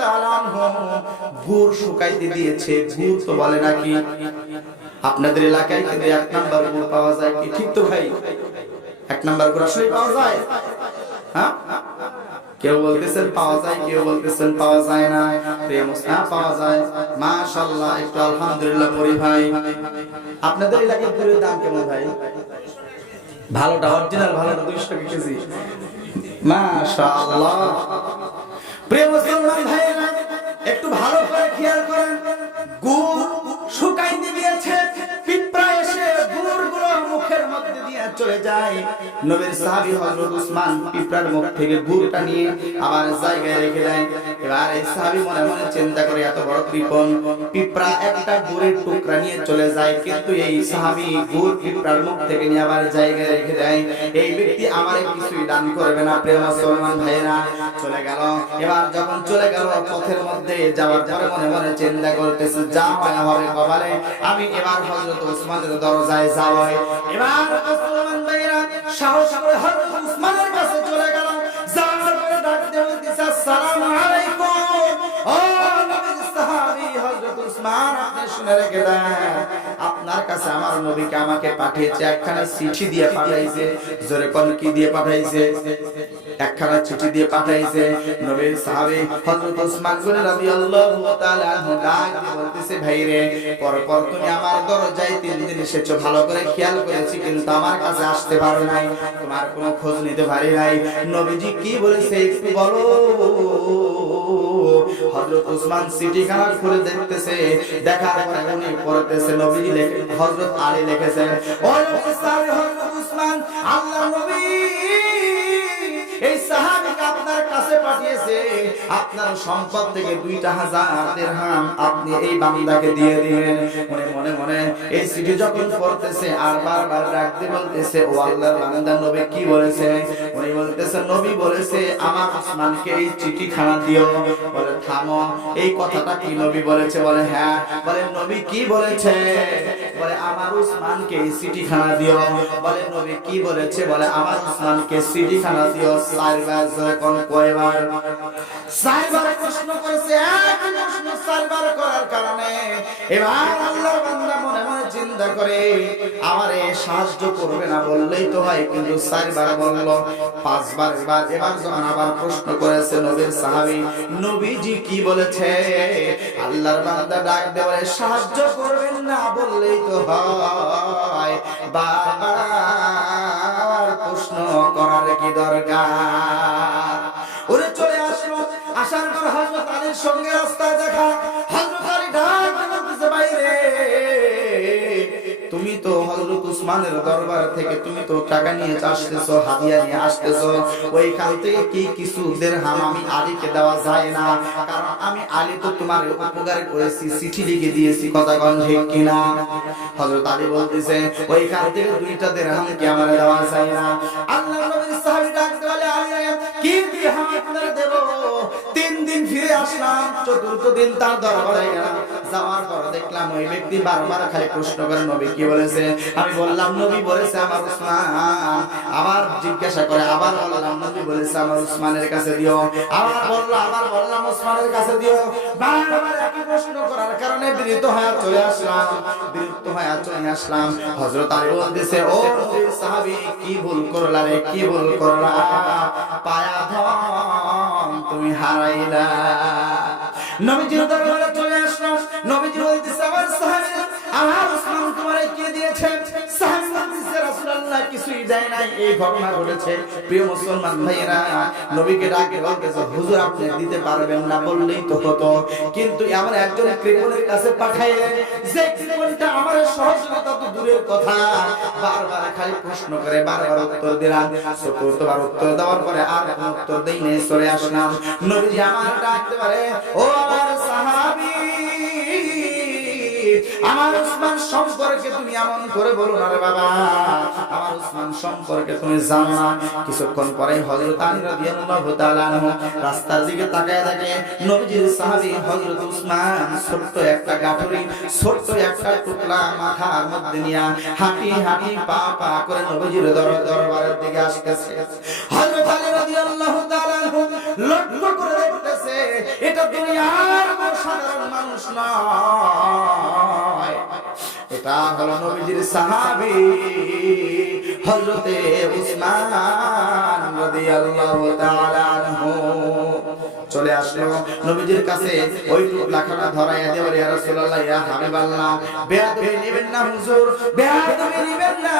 তাআলা আনহু গুড় শুকাইতে দিয়েছে। গুড় তো বলে নাকি আপনাদের এলাকায় কিন্তু 1 নাম্বার গুড় পাওয়া যায় কি? ঠিক তো ভাই? 1 নাম্বার গুড় আসলে পাওয়া যায়? হ্যাঁ, কেউ বলতেছেন পাওয়া যায়, কেউ বলতেছেন পাওয়া যায় না। প্রিয় মুসলিম, পাওয়া যায় মাশাআল্লাহ। একটু আলহামদুলিল্লাহ পড়ি ভাই। আপনাদের এলাকায় গুড়ের দাম কেমন ভাই? ভালোটা অরিজিনাল ভালোটা 200 টাকা কেজি। মাশাআল্লাহ। প্রিয় মুসলমান ভাইরা, একটু ভালো করে খেয়াল করেন। গুড় শুকাইতে দিয়েছে, পিঁপড়া এসে গুড়গুলো মুখের মধ্যে দিয়ে চলে যায়। নবীর সাহাবী হযরত উসমান পিঁপড়ার মুখ থেকে গুড়টা নিয়ে আবার জায়গায় রেখে দেয়। এবার এই সাহাবী মনে মনে চিন্তা করে, এত বড় কৃপণ, পিঁপড়া একটা গুড়ের টুকরা নিয়ে চলে যায়, কিন্তু এই সাহাবী গুড় পিঁপড়ার মুখ থেকে নিয়ে আবার জায়গায় রেখে দেয়। এই ব্যক্তি আমারে কিছুই দান করবে না। প্রিয় মুসলমান ভাইরা, চলে গেল। এবার যখন চলে গেল, পথের মধ্যে যাওয়ার পরে মনে মনে চিন্তা করতেছে, যা হয় হবে কপালে, আমি এবার হযরত উসমানের দরজায় যাই। এবার মুসলমান ভাইরা সাহস করে হযরত উসমানের কাছে চলে গেল। যাওয়ার পরে ডাক দিয়ে বলতেছে, আসসালামু আলাইকুম। ও নবীর সাহাবী হযরত উসমান, আপনি শুনে রেখে দেন, আপনার কাছে আমার নবীকে আমাকে পাঠিয়েছে, একখানা চিঠি দিয়ে পাঠাইছে। জোরে কোন কি দিয়ে পাঠাইছে? একখানা চিঠি দিয়ে পাঠাইছে। নবীর সাহাবী হযরত উসমান গনি রাদিয়াল্লাহু তাআলা আনহু ডাক দিয়ে বলতেছে, ভাই রে, পরপর তুমি আমার দরজায় 3 দিন এসেছো, ভালো করে খেয়াল করেছি, কিন্তু আমার কাছে আসতে পারো নাই, তোমার কোনো খোঁজ নিতে পারি নাই। নবীজি কি বলেছে একটু বলো। হযরত উসমান চিঠিখানা খুলে দেখতেছে, দেখার পরে উনি পড়তেছে, নবীজি লেখে, হযরত আলী লিখেছেন, ও নবীর সাহাবী হযরত উসমান, আল্লাহর নবী এই সাহাবীকে আপনার কাছে পাঠিয়েছে, আপনার সম্পদ থেকে 2000 দিরহাম আপনি এই বান্দাকে দিয়ে দিবেন। মনে মনে এই চিঠি যখন পড়তেছে আর বারবার ডাকতে বলতেছে, ও আল্লাহর বান্দা, নবী কি বলেছে? উনি বলতেছে, নবী বলেছে আমার উসমানকে এই চিঠিখানা দিও। বলে, থামো, এই কথাটা কি নবী বলেছে? বলে, হ্যাঁ। বলে, নবী কি বলেছে? বলে, আমার উসমানকে এই চিঠিখানা দিও। বলে, নবী কি বলেছে? বলে, আমার উসমানকে চিঠিখানা দিও। 4 বার। কোন কয়বার? 4 বার প্রশ্ন করেছে। এক প্রশ্ন 4 বার করার কারণে এবার আল্লাহর বান্দা মনে মনে চিন্তা করে, আমারে সাহায্য করবে না বললেই তো হয়, কিন্তু 4 বার বলল, 5 বার। এবার যখন আবার প্রশ্ন করেছে নবীর সাহাবী, নবীজি কি বলেছে? আল্লাহর বান্দা ডাক দিয়ে বলে, সাহায্য করবেন না বললেই তো হয়, বারবার প্রশ্ন করার কি দরকার? ওরে চলে আসলো। আসার পর হযরত আলীর সঙ্গে রাস্তায় দেখা। হযরত আলী ডাক দিয়ে বলতেছে, ভাই রে, তুমি তো হযরত উসমানের দরবার থেকে তুমি তো টাকা নিয়ে আসতেছো, হাদিয়া নিয়ে আসতেছো, ওইখান থেকে কি কিছু দিরহাম আমি আলীকে দেওয়া যায় না? কারণ আমি আলী তো তোমার উপকার করেছি, চিঠি লিখে দিয়েছি, কথা কোন ঠিক কিনা? হযরত আলী বলতেছে, ওইখান থেকে 2টা দিরহাম কি আমার দেওয়া যায় না? আল্লাহর নবীর সাহাবী ডাক দিয়ে বলে, আলী কি দিরহাম আপনারা দেব? 3 দিন ফিরে আসলাম, 4th দিন তার দরবারে গেলাম। যাওয়ার পর দেখলাম ওই ব্যক্তি বারবার খালি প্রশ্ন করে, নবী কি বলেছে? আমি বললাম, নবী বলেছে আমার উসমান। আবার জিজ্ঞাসা করে, আবার বললাম, নবী বলেছে আমার উসমানের কাছে দিও। আবার বললাম উসমানের কাছে দিও। বারবার একই প্রশ্ন করার কারণে বিরক্ত হয়ে চলে আসলাম। হযরত আলী বলতেছে, ও নবীর সাহাবী, কি ভুল করলা রে, কি ভুল করলা? পায়া ধন তুমি হারাইলা। নবীজির দরবারে চলে আসলাম। নবীজি বলতেছে, আমার সাহাবী, আমার উসমান তোমারে কে দিয়েছে? সাহাবী বলতেছে, রাসূলুল্লাহ কিছুই দেয় নাই, এই ঘটনা ঘটেছে। প্রিয় মুসলমান ভাইরা, নবীকে ডাকে বলতেছে, হুজুর আপনি দিতে পারবেন না বললেই তো হতো, কিন্তু এমন একজন কৃপণের কাছে পাঠাইলেন যে কৃপণটা আমার সহযোগিতা তো দূরের কথা, বারবার খালি প্রশ্ন করে, বারবার উত্তর দিলাম। 4th বার উত্তর দেওয়ার পরে আর কোনো উত্তর দেই নাই, চলে আসলাম। নবীজি আমার ডাকতে পারে, ও আমার সাহাবী, আমার উসমান সম্পর্কে তুমি এমন করে বলো না রে বাবা, আমার উসমান সম্পর্কে তুমি জানো না। কিছুক্ষণ পরে হযরত আলী রাদিয়াল্লাহু তাআলা আনহু রাস্তার দিকে তাকায় দেখে নবীজির সাহাবী হযরত উসমান ছোট্ট একটা গাঠরি, ছোট্ট একটা টুকরা মাথার মধ্যে নিয়ে হাঁটি পা করে নবীজির দরবারের দিকে আসতেছে। হযরত আলী রাদিয়াল্লাহু তাআলা আনহু লক্ষ্য করে দেখতেছে এটা দুনিয়ার সাধারণ মানুষ নয়, এটা হলো নবীজির সাহাবী হযরতে উসমান রাদিয়াল্লাহু তাআলা আনহু। চলে আসলো নবীজির কাছে, ওই টুকলাখানা ধরাইয়া দিয়ে বলে, ইয়া রাসূলুল্লাহ, ইয়া হাবিবাল্লাহ, বেয়াদবি নেবেন না হুজুর, বেয়াদবি নেবেন না।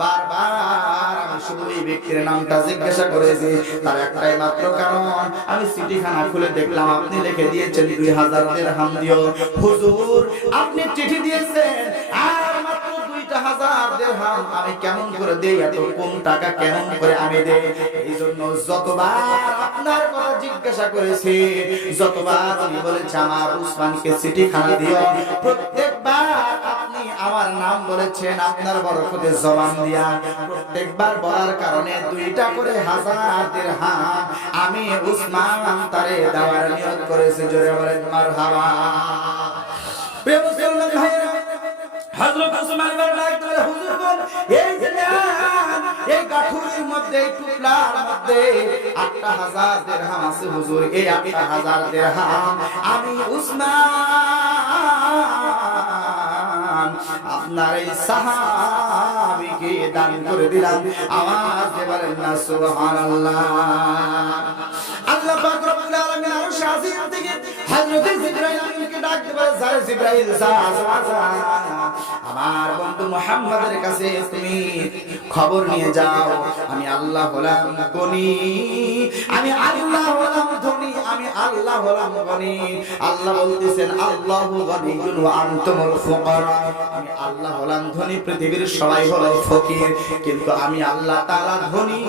বারবার আমি শুধু এই ব্যক্তির নামটা জিজ্ঞাসা করেছি, তার একটাই মাত্র কারণ, আমি চিঠিখানা খুলে দেখলাম আপনি লিখে দিয়েছেন 2000 দিরহাম দিও। হুজুর, আপনি চিঠি দিয়েছেন আর মাত্র 2000 দিরহাম, আমি কেমন করে দেই? এত কম টাকা কেমন করে আমি দেই? এইজন্য যতবার আপনার কথা জিজ্ঞাসা করেছি, যতবার আমি বলেছি আমার উসমানকে চিঠিখানা দিও, প্রত্যেকবার আপনি আমার নাম বলেছেন আপনার বরকতে জবান দিয়া। প্রত্যেকবার বলার কারণে 2টা করে 1000 দিরহাম আমি উসমান তারে দেওয়ার নিয়ত করেছি। জোরে বলেন মারহাবা। প্রিয় মুসলমান ভাইরা, হযরত উসমান বলেন, হুজুর গো, এই যে এই গাঠুরির মধ্যে, এই টুকলার মধ্যে 8000 দিরহাম আছে হুজুর, এই 8000 দিরহাম আমি উসমান আপনার এই সাহাবীকে দান করে দিলাম। আওয়াজ দিয়ে বলেন না সুবহানাল্লাহ। আল্লাহ পাক রব্বুল আলামিন আরশ আজিম থেকে হযরত জিবরাইল আমিনকে ডাক দিয়ে বলে, যারে জিবরাইল, যা আমার বন্ধু মুহাম্মাদের কাছে তুমি খবর নিয়ে যাও, আমি আল্লাহ হলাম গনি, আমি আল্লাহ হলাম ধনী, আমি আল্লাহ হলাম গনি। আল্লাহ বলতেছেন, আল্লাহু গনিয়ুন ওয়া আনতুমুল ফুকারা, আমি আল্লাহ হলাম ধনী, পৃথিবীর সবাই হলো ফকির, কিন্তু আমি আল্লাহ তাআলা ধনী।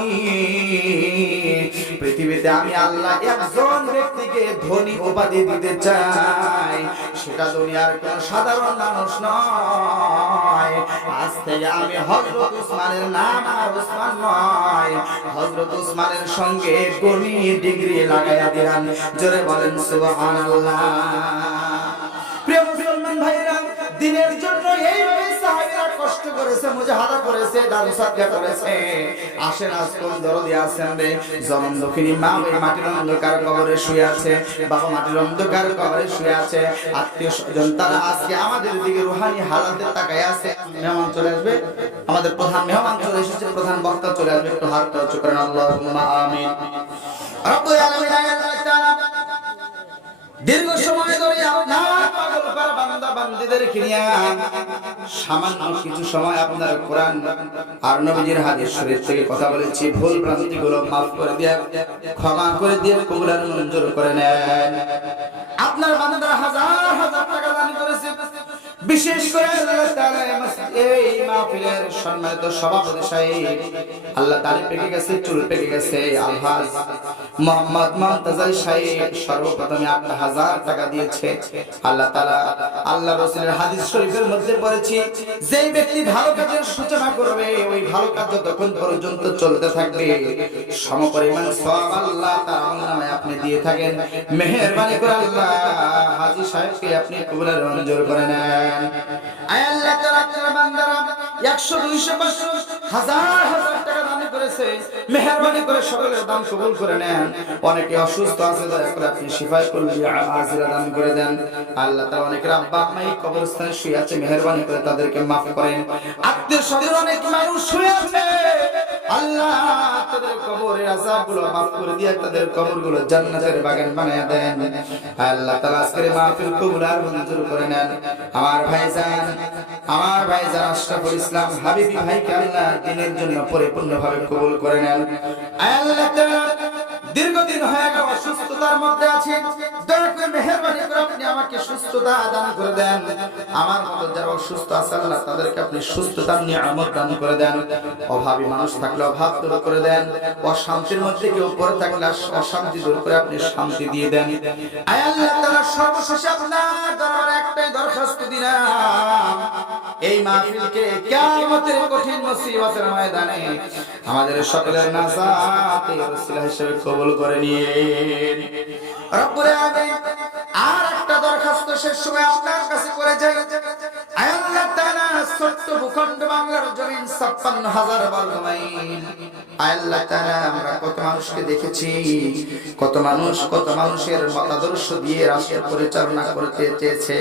পৃথিবীতে আমি আল্লাহ একজন ব্যক্তিকে ধনী উপাধি দিতে চাই, সেটা দুনিয়ার কোন সাধারণ মানুষ নয়। আজ থেকে আমি হযরত উসমানের নাম আর উসমান নয়, হযরত উসমানের সঙ্গে গনি ডিগ্রি লাগাইয়া দিলাম। জোরে বলেন সুবহানাল্লাহ। প্রিয় মুসলমান ভাইরা, দিনের জন্য এইভাবে সাহাবীরা কষ্ট করেছে, মুজাহাদা করেছে, দারু সাদকা করেছে। আসেন আজ কোন দরদি আছেন রে, জনম দক্ষিণী মা ওই মাটির অন্ধকার কবরে শুয়ে আছে, বাবা মাটির অন্ধকার কবরে শুয়ে আছে, আত্মীয় স্বজন তারা আজকে আমাদের দিকে রুহানি হালাতে তাকায় আছে। মেহমান চলে আসবে, আমাদের প্রধান মেহমান চলে এসেছে, প্রধান বক্তা চলে আসবে, একটু হাতটা উঁচু করেন, আল্লাহুম্মা আমিন। রব্বুল আলামিন আল্লাহ তাআলা দীর্ঘ সময় ধরে আপনার পাগল করা বান্দা বান্দীদেরকে নিয়ে সামান্য কিছু সময় আপনার কোরআন আর নবীজির হাদিস শরীফ থেকে কথা বলেছি, ভুল ভ্রান্তিগুলো মাফ করে দিয়ে, ক্ষমা করে দিয়ে, কবুল আর মঞ্জুর করে নেন। আপনার বান্দারা হাজার হাজার টাকা দান করেছে, বিশেষ করে আল্লাহ তাআলা এই মাহফিলের সম্মানিত সভাপতি সাহেব, আল্লাহ দাড়ি পেকে গেছে, চুল পেকে গেছে, আলহাজ মোহাম্মদ মুনতাজার সাহেব সর্বপ্রথমে 8000 টাকা দিয়েছে। আল্লাহ তাআলা, আল্লাহ রাসূলের হাদিস শরীফের মধ্যে পড়েছি, যেই ব্যক্তি ভালো কাজের সূচনা করবে, ওই ভালো কাজ যতক্ষণ পর্যন্ত চলতে থাকবে, সমপরিমাণ সওয়াব আল্লাহ তাআলা আমলনামায় আপনি দিয়ে থাকেন। মেহেরবানি করে আল্লাহ হাজী সাহেবকে আপনি কবুল আর মঞ্জুর করে নেন। আয় আল্লাহ তাআলা, আপনার বান্দারা 100 200 500 হাজার হাজার টাকা দান করেছে, মেহেরবানি করে সকলের দান কবুল করে নেন। অনেকে অসুস্থ আছে, দয়া করে আপনি শিফা করুন, আজিরা দান করে দেন। আল্লাহ তাআলা অনেকের আব্বা আম্মা এই কবরস্থানে শুয়ে আছে, মেহেরবানি করে তাদেরকে maaf করেন। আত্মীয় স্বজন অনেক মানুষ শুয়ে আছে, আল্লাহ তাদের কবরের আযাবগুলো maaf করে দিয়ে তাদের কবরগুলো জান্নাতের বাগান বানায়া দেন। আল্লাহ তাআলা আজকের মাহফিল কবুল আর মঞ্জুর করে নেন। আমার ভাইজান আশরাফুল ইসলাম হাবিবি ভাইকে আল্লাহ দ্বীনের জন্য পরিপূর্ণভাবে কবুল করে নেন। আল্লাহ তাআলা দীর্ঘদিন হয়ে গেল অসুস্থতার মধ্যে আছি, দয়া করে মেহেরবানি করে আপনি আমাকে সুস্থতা দান করে দেন। আমার মতো যারা অসুস্থ আছে আল্লাহ তাদেরকে আপনি সুস্থতার নিয়ামত দান করে দেন। অভাবী মানুষ থাকলে অভাব দূর করে দেন, অশান্তির মধ্যে কেউ পড়ে থাকলে অশান্তি দূর করে আপনি শান্তি দিয়ে দেন। আয় আল্লাহ তাআলা, সর্বশেষে আপনার দরবারে একটাই দরখাস্ত দিলাম, এই মাহফিলকে কিয়ামতের কঠিন মুসিবতের ময়দানে আমাদের সকলের নাজাতের ওসিলা হিসেবে কবুল করে নিন রব্বুল আলামিন। আর একটা দরখাস্ত শেষ সময় আপনার কাছে করে যাই, আয় আল্লাহ তাআলা, ছোট্ট ভূখণ্ড বাংলার জমিন ৫৬,০০০ বর্গ মাইল, আয় আল্লাহ তাআলা আমরা কত মানুষকে দেখেছি, কত মানুষের মতাদর্শ দিয়ে রাষ্ট্র পরিচালনা করতে চেয়েছে,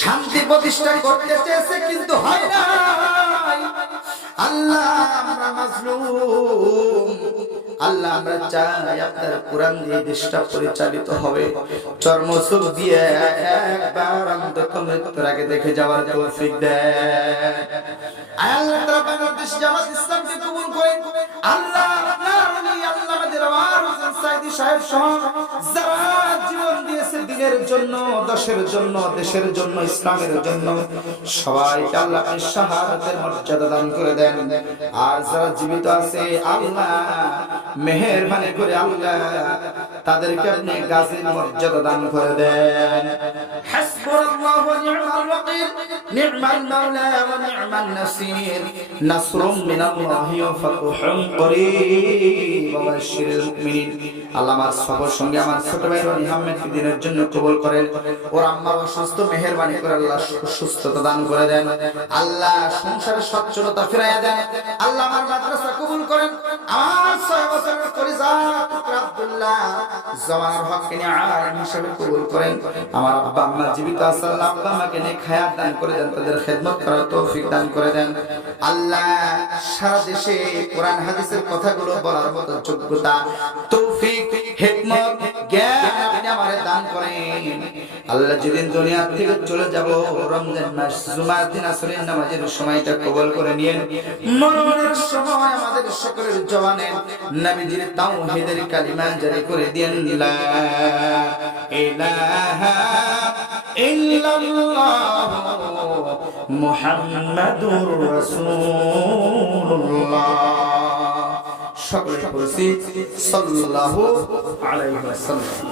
শান্তি প্রতিষ্ঠা করতে চেয়েছে, কিন্তু হয় না। আল্লাহ আমরা মাজলুম, আল্লাহ আমরা চাই আপনার কোরআন দিয়ে দেশটা পরিচালিত হবে। চর্মচোখ দিয়ে একবার অন্তত মৃত্যুর আগে দেখে যাওয়ার তৌফিক দেন। আল্লাহ তাআলা বাংলাদেশ জামাত ইসলামকে কবুল করেন। আল্লাহ আপনার ওলি আল্লাহ আমাদের আওয়াজ হোসেন সাইদি সাহেব সহ যারা জীবন দিয়েছে দিনের জন্য, দেশের জন্য, দেশের জন্য, ইসলামের জন্য, সবাইকে আল্লাহ আপনি শাহাদাতের মর্যাদা দান করে দেন। আর যারা জীবিত আছে আল্লাহ মেহেরবানি করে আল্লাহ তাদেরকে আপনি গাজীর মর্যাদা দান করে দেন। হাসবুনাল্লাহু ওয়া নি'মাল ওয়াকিল, নি'মাল মাওলা ওয়া নি'মান নাসির, নাসরুম মিনাল্লাহি ওয়া ফাতহুন করিব ওয়া বাশশিরিল মুমিনিন। আল্লাহ আমার সবার সঙ্গে আমার ছোট ভাই রনি আহমেদকে দিনের জন্য কবুল করেন। ওর আম্মার অসুস্থ, মেহেরবানি করে আল্লাহ সুস্থতা দান করে দেন। আল্লাহ সংসারে সচ্ছলতা ফিরাইয়া দেন। আল্লাহ আমার মাদ্রাসা কবুল করেন। আমার 6 বছরের কলিজা আব্দুল্লাহ জওয়ানের হককে নিয়ে আলেম হিসেবে কবুল করেন। আমার আব্বা আম্মা জীবিত আছে, আল্লাহ আব্বা আম্মাকে নেক হায়াত দান করে দেন, তাদের খেদমত করার তৌফিক দান করে দেন। আল্লাহ সারা দেশে কোরআন হাদিসের কথাগুলো বলার মতো যোগ্যতা, তৌফিক, হিকমত, জ্ঞান আপনি আমারে দান করেন। আল্লাহ যেদিন দুনিয়া থেকে চলে যাব, রমজান মাস জুমার দিন আসরের নামাজের সময়টা কবুল করে নিয়েন। মরণের সময় আমাদের সকলের জবানে নবীজির তাওহীদের কালিমা জারি করে দেন, লা ইলাহা ইল্লাল্লাহ মুহাম্মাদুর রাসূলুল্লাহ। সকলে পড়ছি সাল্লাল্লাহু আলাইহি ওয়াসাল্লাম।